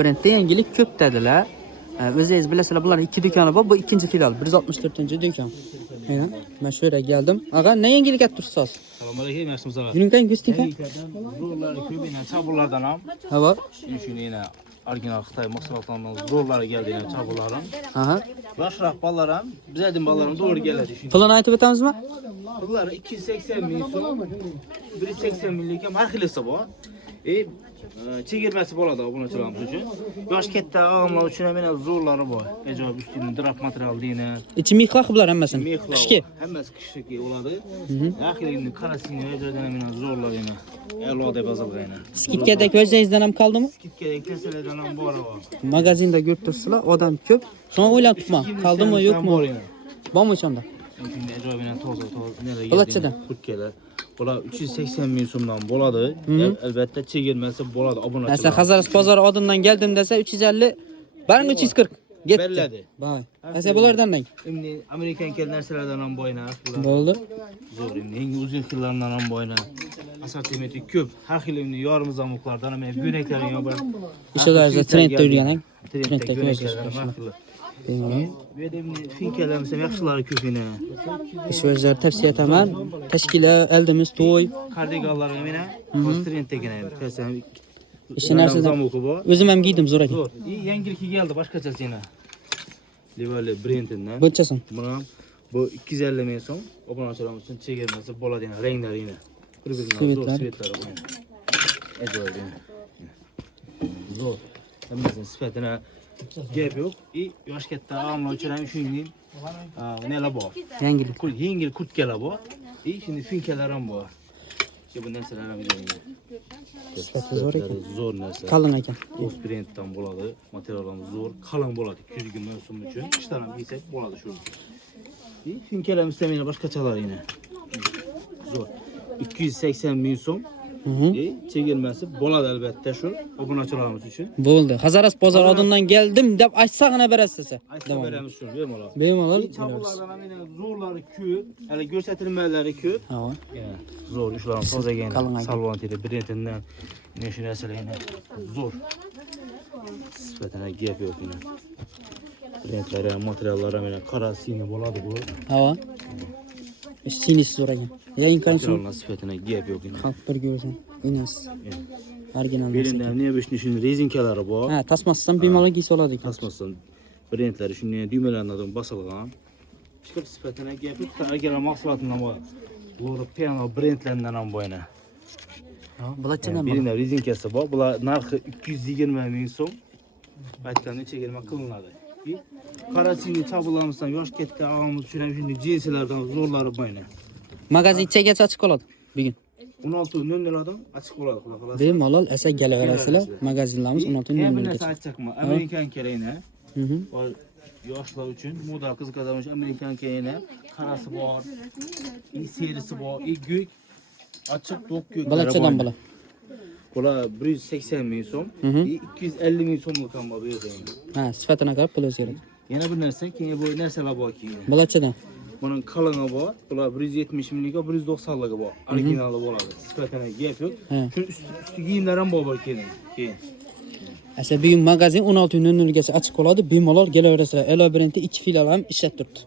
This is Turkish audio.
Brendde yangilik ko'p dedilar. O'zingiz bilasizlar, bular 2 do'koni bor. Bu ikinci filial, 164-do'kon. Aynen. Ben şöyle geldim. Aga ne yangilik yaptırsanız? Selamünaleyküm, yaxshimisiz? Yürün kan göstereyim. Zo'rlari ko'p, yana chaburlardan ham. Ha var. Shuni yana original Xitoy mahsulotlaridan zo'rlari keldi, yana chaburlarim. Aha. Yoshroq bolalar ham, bizning bolalarimiz to'g'ri keladi shuni. Pulini aytib o'tamizmi? Bular 280 ming so'm, 180 minglik ham har xilisi bor. Chegirmasi bo'ladi obunachilarimiz uchun. Yosh katta odamlar uchun ham yana zo'rlari bor. Ajoyib ustun drap material deyni. İçi mixlaq bular hammasini. Qishki. Hammasi qishki bo'ladi. Daxilini qarasini joydan ham zo'rlar yana. Elo deb yozilgan. Skitkadagi o'zingizdan ham qaldimi? Skitkadagi kasalardan ham bor. Magazinda ko'rib turibsizlar, odam ko'p. Shuni o'ylab turibman, qaldimi yo'qmi? Bormi o'shanda? Shunday ajoyib yana toza nelar Qolachadan. Kurtkalar. Bular 380 ming so'mdan bo'ladi. Albatta chegirmasi bo'ladi obunachilar. Mesela Hazaras bozori odimdan geldim desa 350, baring 340. Getdi. Berladi. Voy. Mesela bulardan nang. Endi Amerikan kel narsalardan ham boyna. Bo'ldi. Zo'r endi eng uzun xillardan ham boyna. Assortimenti ko'p. Har xil endi yorimiz zamoqlardan ham go'naklar ham bor. İşolarga trendda yurgan. Trendda go'naklar. Bu yerda finkalarimiz ham yaxshilari ko'p yana. İşolarga tavsiya etaman. Tashkila, eldimiz, to'y. Kardiganlar ham yana trendda ekan. Kasam İşte narsadan. O'zim ham giydim zo'r ekan. Zo'r. Yangilik keldi boshqachasi yana. Livali brendidan. Bunchasin. Buni bu 250 ming so'm. Obunachilarimiz uchun chegirmasi bo'ladi yana ranglari yana. Bir-biridan zo'r svetlari bor. Ajoyib. Zo'r. Hammasini sifatini gap yo'q. Yosh katta odamlar uchun ham shuningdek nelar bor? Yengil kurtkalar bor. Shunday finkalar ham bor. Bu narsalar ham Sifati zo'r ekan. Zo'r narsa. Qalin ekan. O'z brenddan bo'ladi. Materialimiz zo'r, qalin bo'ladi. Kuzgi mavsum uchun qishdan ham kiysak bo'ladi shu. Finkalarimiz ham yana boshqachalar yana. Zo'r. 280 ming so'm. Chegirmasi bo'ladi albatta shu obunachilarimiz uchun. Bo'ldi. Hazaras bozor odimdan geldim deb aytsagina berasiz. Aytsa beramiz shuni, bemalol. Bemalol. Chaburlardan ham yana zo'rlari ko'p, hali ko'rsatilmalari ko'p. Ha. Zo'r ishlarni tozagan salvon teri brendidan shu narsalar yana zo'r. Sifatini gap yo'q yana. Brendlari, materiallari ham yana qora sini bo'ladi bu. Ha. Sinisi zo'r ekan. Yangi konsul. Sifatini gap yo'q yana. Xalq bir ko'rsin. Inas. Original. Belinde ne şunun rezinkalari bor. Ha, tasmasdan bemalol giysa oladi ekan. Tasmasdan brendlari shunday düğmelaridan basilgan. Chiqib sifatini gap yo'q. Agar mahsulotdan bor. Bular piano brendlaridan ham bor yana. Ha, bularchadan bor. Belinde rezinkasi bor. Bular narxi 220 ming so'm. Aytganda chegirma qilinadi. Qarasini chabulamizdan yosh katta og'amiz uchun ham shunday jinsilardan zo'rlari bor yana. Magazin ichigacha ochiq qoladi bugun. 16:00 açık bo'ladi, xudo xolasa. Bemalol esa kelaverasizlar. Magazinlarimiz 16:00 Bir gacha. narsa aytmoqman. Amerikan kelayni. Yoshlar uchun moda qiziqadigan Amerikan kelayni qarasi bor, serisi bor, gök, ochiq to'q gök. Balachadan bola. Bular 180 ming so'm, 250 ming so'mlik ham bor bu yerda. Ha, sifatini qarab pul o'zgaradi. Yana bir narsa, keyin bu narsalar bor keyin. Balachadan. Bunun qalini bor. Bular 170 minglik, 190lik bor. Originali bo'ladi. Sifatini gap yo'q. Shu usti kiyimlar ham bor keyin. Asa bugun magazin 16:00 gacha ochiq qoladi. Bemalol kelaverasizlar. Elo brendi 2 filial ham ishlab turibdi.